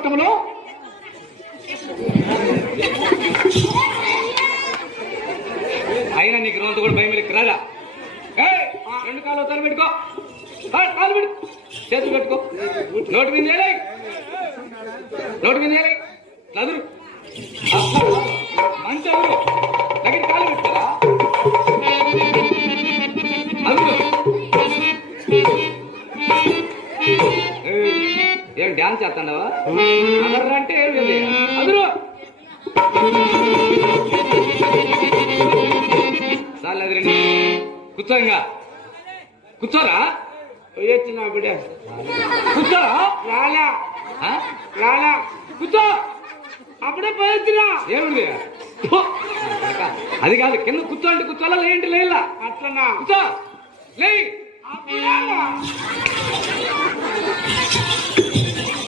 పట్టణంలో అయినా నీకు రోజు కూడా భయం వెళ్ళి రాదా? రెండు కాళ్ళు తల పెట్టుకో, కాలు పెట్టు, చేతులు పెట్టుకో, నోటి మీద వేయాలి, నోటి మీద వేయాలి, చదురు మంచి అదురు, దగ్గర కాలు పెట్టుకోరా అదురు. ఏం డ్యాన్స్ చేస్తాండవా? అదర్రా అంటే అదురు. చాలు అదిరండి, కూర్చో, ఇంకా కూర్చోరా. వచ్చిన బిడ్డ కూర్చోరా. రాలా రాలా, కూర్చో. అప్పుడే పోయొచ్చినా ఏముంది? అది కాదు, కింద కూర్చో అంటే కూర్చోలా, లేంటి లేలా అట్లన్నా కూర్చో, లే.